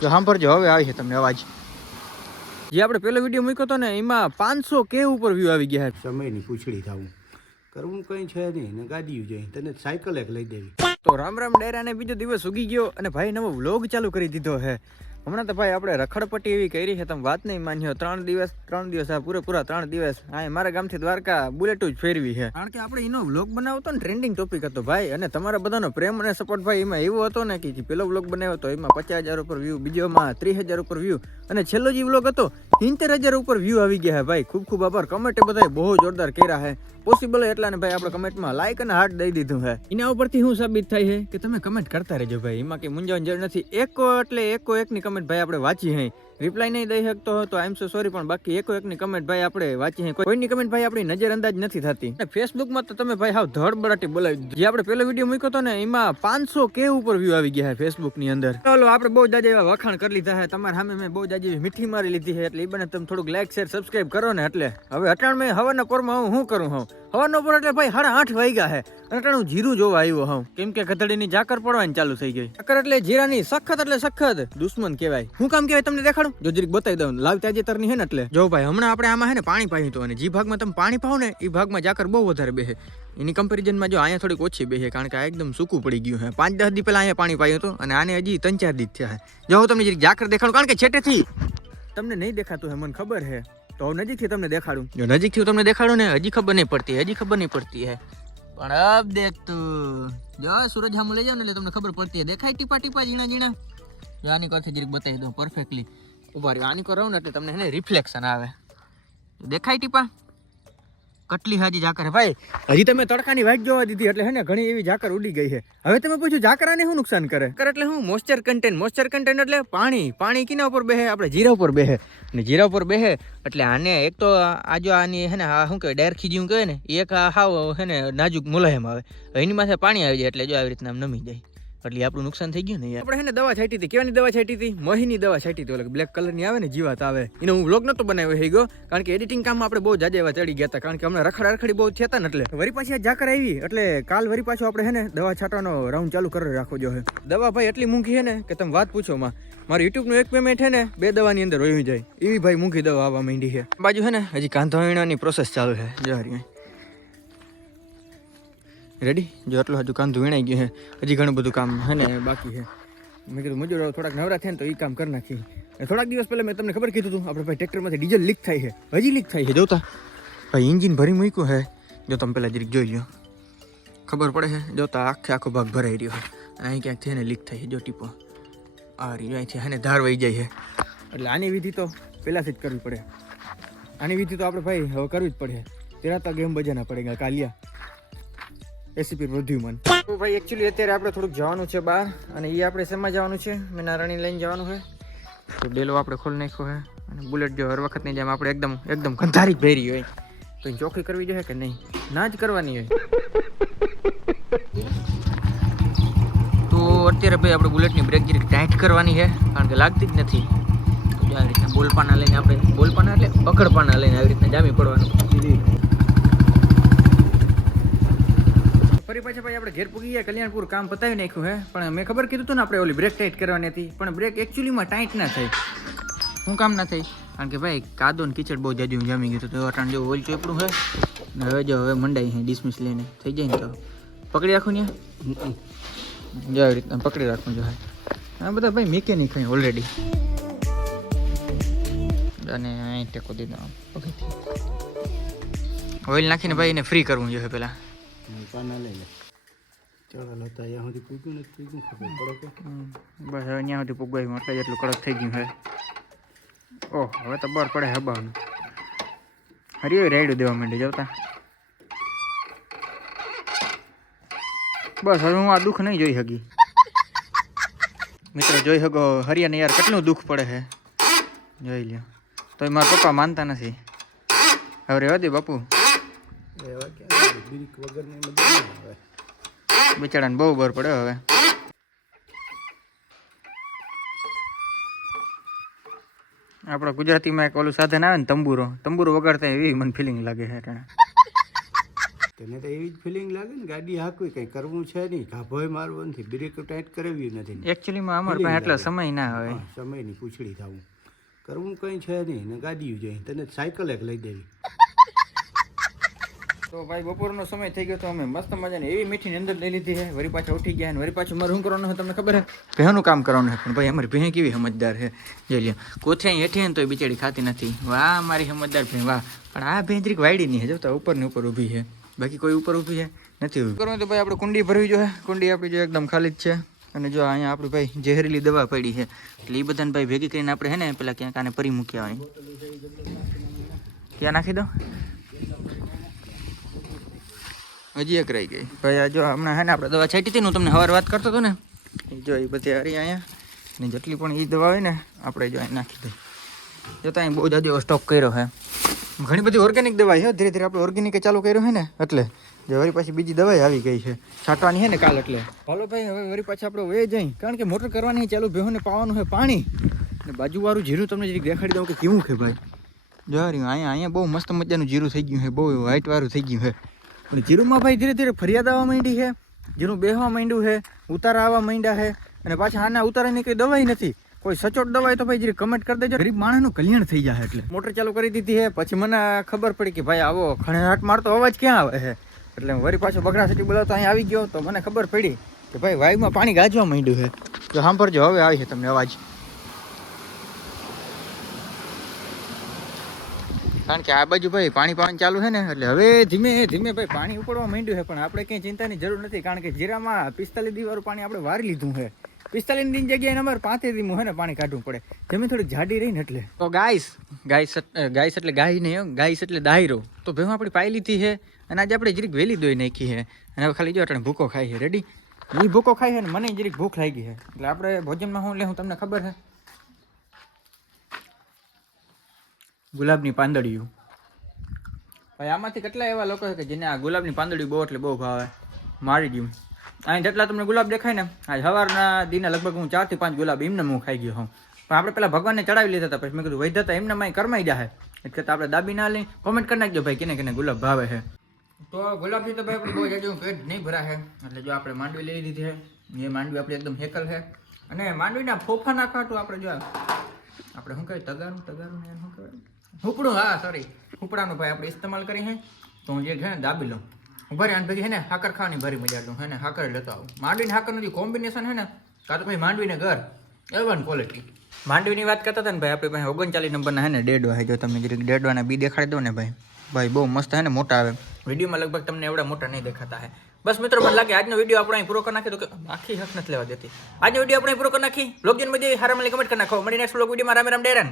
તો સાંભળજો હવે આવી છે તમને અવાજ. જે આપણે પેલો વીડિયો મૂક્યો હતો ને એમાં પાંચસો કે ઉપર વ્યૂ આવી ગયા સમયની પૂછડી થવું કરવું કંઈ છે નહીં ને ગાડીયું જાય તને સાયકલ એક લઈ દેવી. તો રામ રામ ડેરાને બીજો દિવસ ઉગી ગયો અને ભાઈ નવો વ્લોગ ચાલુ કરી દીધો હે હમણાં તો ભાઈ આપણે રખડપટ્ટી એવી કરી છે, તમે વાત નહીં માન્યો. ત્રણ દિવસ ત્રણ દિવસ, આ પૂરેપૂરા ત્રણ દિવસ. હા મારા ગામથી દ્વારકા બુલેટું જ ફેરવી છે. કારણ કે આપણે એનો વ્લોગ બનાવતો ને ટ્રેન્ડિંગ ટોપિક હતો ભાઈ. અને તમારા બધાનો પ્રેમ અને સપોર્ટ ભાઈ એમાં એવો હતો ને કે પેલો વ્લોગ બનાવ્યો હતો, એમાં પચાસ હજાર ઉપર વ્યૂ બીજોમાં ત્રીસ હજાર ઉપર વ્યૂ અને છેલ્લો જે વ્લોગ હતો સિત્તેર હજાર ઉપર વ્યૂ આવી ગયા હે ભાઈ. ખૂબ ખૂબ આભાર. કમેન્ટ બધાએ બહુ જોરદાર કર્યા હે. પોસિબલ એટલા ને ભાઈ આપણે કમેન્ટમાં લાઈક અને હાર્ટ દઈ દીધું હે. એના ઉપરથી હું સાબિત થાય છે કે તમે કમેન્ટ કરતા રહેજો ભાઈ. એમાં કઈ મૂંઝવણ જરૂર નથી. એકો એટલે એકો એકની કમેન્ટ ભાઈ આપણે વાંચી હે. રિપ્લાય નહીં દઈ શકતો તો આઈ એમ સો સોરી પણ બાકી એકો એકની કમેન્ટ ભાઈ આપણે વાંચી હે. કોઈની કમેન્ટ ભાઈ આપણી નજર અંદાજ નથી થતી. ફેસબુકમાં તો તમે ભાઈ હાવ ધડ બરાટી બોલાવી જે આપણે પેલો વીડિયો મૂક્યો હતો ને, એમાં પાંચસો કે ઉપર વ્યૂ આવી ગયા છે ફેસબુકની અંદર. ચાલો, આપણે બહુ જાજા એવા વખાણ કરી લીધા છે તમારા સામે મેં બહુ જાજી મીઠી મારી લીધી છે એટલે એ બને તમે થોડુંક લાઈક શેર સબસ્ક્રાઇબ કરો ને એટલે. હવે અટાણ મેં હવાના કોરમાં હું શું કરું હું હવાનો પર એટલે ભાઈ સાડા આઠ વાગ્યા હે. અને અટાણ જીરું જોવા આવ્યો હું કેમ કે ગધડીની જાકર પડવાની ચાલુ થઈ ગઈ. જાકર એટલે જીરાની સખત એટલે સખત. દુશ્મન કહેવાય. હું કામ કહેવાય તમને દેખાડું? જો જરીક બતાવી દઉં. લાવ તાજેતરની હે ને એટલે. જો ભાઈ, હમણાં આપણે આમાં છે ને પાણી પાયું હતું અને જે ભાગમાં તમે પાણી પાવ ને એ ભાગમાં જાકર બહુ વધારે બેસે એની કમ્પેરિઝનમાં જો અહીંયા થોડીક ઓછી બેસે કારણ કે આ એકદમ સૂકું પડી ગયું છે પાંચ દસ દી પહેલાં અહીંયા પાણી પાયું હતું અને આને હજી ત્રણ ચાર દી થયા જો હું તમને જરીક જાકર દેખાડું, કારણ કે છેટેથી તમને નહીં દેખાતું હે, મને ખબર છે તો નજીકથી તમને દેખાડું. જો નજીકથી તમને દેખાડું ને, હજી ખબર નહીં પડતી, હજી ખબર નહીં પડતી હે. પણ અબ દેખ તું, જો સૂરજ સામું લઈ જાવ ને એટલે તમને ખબર પડતી હે. દેખાય ટીપા ટીપા ઝીણા ઝીણા? જો આની કરથી જરીક બતાવી દઉં પરફેક્ટલી ઊભા રહ્યો, આની કર ને એટલે તમને હે રિફ્લેક્શન આવે. દેખાય ટીપા? કટલી હાજી ઝાકર ભાઈ, હજી તમે તડકાની વાઇટ જોવા દીધી એટલે હે ને ઘણી એવી ઝાકર ઉડી ગઈ છે. હવે તમે પૂછ્યું ઝાકરાને શું નુકસાન કરે? કર એટલે હું મોઇસ્ચર કન્ટેન્ટ મોઇસ્ચર કન્ટેન્ટ એટલે પાણી. પાણી કિના ઉપર બેહે? આપણે જીરા ઉપર બેહે. અને જીરા ઉપર બેહે એટલે આને એક તો આ જો આની હે ને, આ શું કહેવાય, ડાયર હું કહે ને એક હાવ હે ને નાજુક મુલાયમ આવે. એની માથે પાણી આવી જાય એટલે જો આવી રીતના નમી જાય. એટલે આપણું નુકસાન થઈ ગયું ને. આપણે હે ને દવા છાંટી હતી. કેવાની દવા છાંટી હતી? મહીની દવા છાંટી હતી. ઓલા બ્લેક કલરની આવે ને, જીવાત આવે. એનો હું વ્લોગ નતો બનાવ્યો હઈ ગયો. કારણ કે એડિટિંગ કામમાં આપણે બહુ જાજા એવા ચડી ગયા હતા. કારણ કે હમણાં રખડા રખડી બહુ થયા ને એટલે. વરી પાછી આ ઝાકર આવી. એટલે કાલ વરી પાછો આપણે હે ને દવા છાંટવાનો રાઉન્ડ ચાલુ કરી રાખવો જોઈએ. દવા ભાઈ એટલી મૂંઘી છે ને કે તમે વાત પૂછો માં. મારું યુટ્યુબનું એક પેમેન્ટ છે ને, બે દવાની અંદર વહી જાય. એવી ભાઈ મૂંઘી દવા આવવા માંડી છે. બાજુ હે ને હજી કાંધોણીની પ્રોસેસ ચાલુ છે. જો હરી રેડી જો આટલું હજુ કામ ધોઈણાઈ ગયું છે હજી ઘણું બધું કામ હે ને બાકી છે મેં કીધું, મજૂરો, થોડાક નવરા થયા ને તો એ કામ કરી નાખીએ. થોડાક દિવસ પહેલાં મેં તમને ખબર કીધું હતું આપણે ભાઈ ટ્રેક્ટરમાંથી ડીઝલ લીક થાય છે હજી લીક થાય છે જોતા? ભાઈ એન્જિન ભરી મૂક્યું છે જો તમે પહેલાં જરીક જોઈ લો ખબર પડે છે જોતા? આખે આખો ભાગ ભરાઈ રહ્યો છે અહીં ક્યાંક છે ને લીક થાય છે જો ટીપો. આ રહ્યો અહીંથી હે ને ધાર વહી જાય છે એટલે આની વિધિ તો પહેલાંથી જ કરવી પડે. આની વિધિ તો આપણે ભાઈ, હવે કરવી જ પડે. તેના તો ગેમ બજાના પડેગા કાલિયા. એસીપી પ્રદ્યુમન તો ભાઈ એકચ્યુઅલી અત્યારે આપણે થોડુંક જવાનું છે બહાર અને એ આપણે શેમાં જવાનું છે? મેં લઈને જવાનું છે. તો ડેલો આપણે ખોલી નાખ્યો છે અને બુલેટ જો હર વખતની જેમ આપણે એકદમ એકદમ કંધારી ભેરી હોય. તો ચોખ્ખી કરવી જોઈએ કે નહીં? ના જ કરવાની હોય. તો અત્યારે ભાઈ, આપણે બુલેટની બ્રેક જરીક ટાઈટ કરવાની છે, કારણ કે લાગતી જ નથી. તો આવી રીતના બોલપાના લઈને આપણે, બોલપાના એટલે પકડપાના લઈને આવી રીતના જામી પડવાનું. ફરી પાછા ભાઈ આપણે ઘેર પૂગી ગયા, કલ્યાણપુર કામ પતાવી નાખ્યું હે. પણ મેં ખબર કીધું હતું ને આપણે ઓલી બ્રેક ટાઈટ કરવાની હતી, પણ બ્રેક એકચ્યુઅલીમાં ટાઈટ ના થઈ. શું કામ ના થઈ? કારણ કે ભાઈ કાદો ને કીચડ બહુ જાજુ જામી ગયું હતું અટાણ જેવું ઓઇલ ચોપડું હે. ને હવે જો હવે મંડાઈ છે ડિસમિસ લઈને. થઈ જાય ને તો. પકડી રાખું ને જો આવી રીતના પકડી રાખું જો આ બધા ભાઈ મિકેનિક હોય ઓલરેડી અને અહીં ટેકો દીધો. ઓકે. ઓઇલ નાખીને ભાઈ એને ફ્રી કરવું જોઈએ પહેલાં પાના લઈ લે ચડેલ હતા અહીંયા સુધી પૂગ્યું નથી પૂગ્યું ખબર પડે કે બસ હવે અહીંયા સુધી પુગાવ્યું એટલે જેટલું કડક થઈ ગયું છે ઓહ હવે તો બર પડે હબાનું હરી રેડું દેવા માંડી જવતા બસ હવે હું આ દુઃખ નહીં જોઈ શકી મિત્રો જોઈ શકો હરિયાને યાર કેટલું દુઃખ પડે છે જોઈ લ્યો તો મારા પપ્પા માનતા નથી હવે રેવા દે બાપુ રેવા બ્રેક વગરની મજા આવે. બિચારાને બહુ બર પડે હવે. આપણા ગુજરાતીમાં એક ઓલું સાધન આવે ને તંબુરો. તંબુરો વગાડતા એવી મને ફિલિંગ લાગે છે. તને તો એવી જ ફિલિંગ લાગે ને ગાડી હાંકવી કંઈ કરવું છે નહીં. ગાભોય મારવો નથી બ્રેક ટાઈટ કરવી નથી. એકચ્યુઅલીમાં અમારે પાસે એટલો સમય ના હોય. સમયની પૂછડી થવું કરવું કંઈ છે નહીં ને ગાડી જાય તને સાયકલ એક લઈ દેવી. તો ભાઈ, બપોરનો સમય થઈ ગયો તો અમે મસ્ત મજાની એવી મીઠી અંદર લઈ લીધી છે. વરી પાછા ઉઠી ગયા વરી પાછું મારે શું કરવાનું તમને ખબર છે? ભેહનું કામ કરવાનું પણ ભાઈ, અમારી ભેહ કેવી સમજદાર છે? જોઈ લ્યો. કોથે હેઠી ને તો બિચારી ખાતી નથી. વાહ, મારી સમજદાર ભેહ વાહ. પણ આ ભેંજરીક વાયડી નહીં છે તો ઉપર ને ઉપર ઊભી છે. બાકી કોઈ ઉપર ઊભી છે? નથી ઊભી. કરવાનું તો ભાઈ? આપણે કુંડી ભરવી જોઈએ. કુંડી આપણી જો એકદમ ખાલી જ છે. અને જો અહીંયા આપણી ભાઈ ઝેરીલી દવા પડી છે. એટલે એ બધાને ભાઈ ભેગી કરીને આપણે હે ને, પેલા ક્યાંક આને પરી મૂકી આવવાની. ક્યાં નાખી દો? હજી એક રહી ગઈ. ભાઈ, આ જો હમણાં હે ને આપણે દવા છાંટી હતી ને હું તમને હવાર વાત કરતો હતો ને જો એ બધી હારી અહીંયા. ને જેટલી પણ એ દવા હોય ને, આપણે જો અહીં નાખી દઈએ. જો તો અહીં બહુ જાજો સ્ટોક કર્યો છે ઘણી બધી ઓર્ગેનિક દવા છે ધીરે ધીરે આપણે ઓર્ગેનિક ચાલુ કર્યું છે ને, એટલે જે વળી પાછી બીજી દવાઈ આવી ગઈ છે. છાંટવાની છે ને કાલ એટલે. હાલો ભાઈ, હવે વળી પાછી આપણે વે જઈ કારણ કે મોટર કરવાની ચાલુ ભેહોને પાવાનું છે પાણી. ને બાજુવાળું જીરું તમને જરીક દેખાડી દઉં કે કેવું છે ભાઈ. જો અહીંયા અહીંયા બહુ મસ્ત મજાનું જીરું થઈ ગયું છે, બહુ વ્હાઈટ વાળું થઈ ગયું છે. પણ જીરુમાં ભાઈ ધીરે ધીરે ફરિયાદ આવવા માંડી છે. જીરું બેહવા માંડ્યું છે, ઉતારા આવવા માંડ્યા છે. અને પાછા આના ઉતારાની કંઈ દવાઈ નથી. કોઈ સચોટ દવાઈ તો ભાઈ જરી કમેન્ટ કરી દેજો. ગરીબ માણસનું કલ્યાણ થઈ જાય એટલે. મોટર ચાલુ કરી દીધી છે. પછી મને ખબર પડી કે ભાઈ આવો ખણેરાટ મારતો અવાજ ક્યાં આવે છે? એટલે વરી પાછો બગડા સિટી બોલાવતો અહીં આવી ગયો તો મને ખબર પડી કે ભાઈ વાયુમાં પાણી ગાજવા માંડ્યું છે. તો સાંભળજો, હવે આવી છે તમને અવાજ. કારણ કે આ બાજુ ભાઈ પાણી પાણી ચાલુ છે ને, એટલે હવે ધીમે ધીમે ભાઈ પાણી ઉપડવા માંડ્યું છે, પણ આપણે કંઈ ચિંતાની જરૂર નથી, કારણ કે જીરામાં પિસ્તાલીસ દી પાણી આપણે વારી લીધું છે. પિસ્તાલીસ દિન જગ્યાએ અમારે પાંત્રીસ દીમું હોય ને પાણી કાઢવું પડે. જમીન થોડીક જાડી રહી ને એટલે. તો ગાઈસ ગાઈસ ગાઈસ એટલે ગાય નહીં ગાઈસ એટલે દાયરો. તો ભેહું આપણી પાઈ લીધી છે, અને આજે આપણે જરીક વહેલી દોઈ નાખી છે. અને હવે ખાલી જો આપણે ભૂકો ખાઈ છે. રેડી એ ભૂકો ખાઈ છે ને મને જરીક ભૂખ લાગી છે. એટલે આપણે ભોજનમાં શું લેવું તમને ખબર છે. ગુલાબની પાંદડીઓ. ભાઈ આમાંથી કેટલા એવા લોકો છે કે જેને આ ગુલાબની પાંદડી બહુ એટલે બહુ ભાવે? મારી ગયું અહીં જેટલા તમને ગુલાબ દેખાય ને આ સવારના દિને લગભગ હું ચારથી પાંચ ગુલાબ એમને હું ખાઈ ગયો હું પણ આપણે પેલા ભગવાનને ચડાવી લીધા હતા પછી મેં કીધું વૈધતા એમને માય કરમાઈ જાય એટલે તો આપણે દાબી ના લઈ કોમેન્ટ કરી નાખજો ભાઈ કેને કેને ગુલાબ ભાવે છે. તો ગુલાબથી તો ભાઈ આપણે બહુ જાજુ પેટ નહીં ભરાશે એટલે જો આપણે માંડવી લઈ લીધી છે એ માંડવી આપણી એકદમ હેકલ છે. અને માંડવીના ફોફા નાખવાટું આપણે જો આપણે શું કહેવાય? તગારું? તગારું ને શું કહેવાય? હુપડું? હા સોરી હુપડાનું ભાઈ આપણે ઇસ્તેમાલ કરી હે. તો હું જે છે ને દાબી લઉં. હું ભરી આને ભેગી હે ને હાકર ખાવાની ભરી મજા લઉં. હે ને હાકર લેતો આવું. માંડવીને હાકરનું જે કોમ્બિનેશન હે ને, કાં તો ભાઈ માંડવીને ઘર. એવન ક્વોલિટી માંડવીની વાત કરતા હતા ને ભાઈ, આપણી પાસે ઓગણચાલીસ નંબરના હે ને ડેડો છે જો તમે જરીક ડેડવાના બી દેખાડી દો ને ભાઈ ભાઈ બહુ મસ્ત હે ને મોટા આવે. વિડીયોમાં લગભગ તમને એવડા મોટા નહીં દેખાતા હે. બસ મિત્રો, મને લાગે આજનો વીડિયો આપણે અહીં પૂરો કરી નાખી તો કે, આખી હક નથી લેવા દેતી. આજનો વીડિયો આપણે પૂરો કરી નાખી બ્લોગ જન મજા હારા મને કમેન્ટ કરી નાખો. મળી નેક્સ્ટ બ્લોગ વિડીયોમાં. રામે રામ ડેરન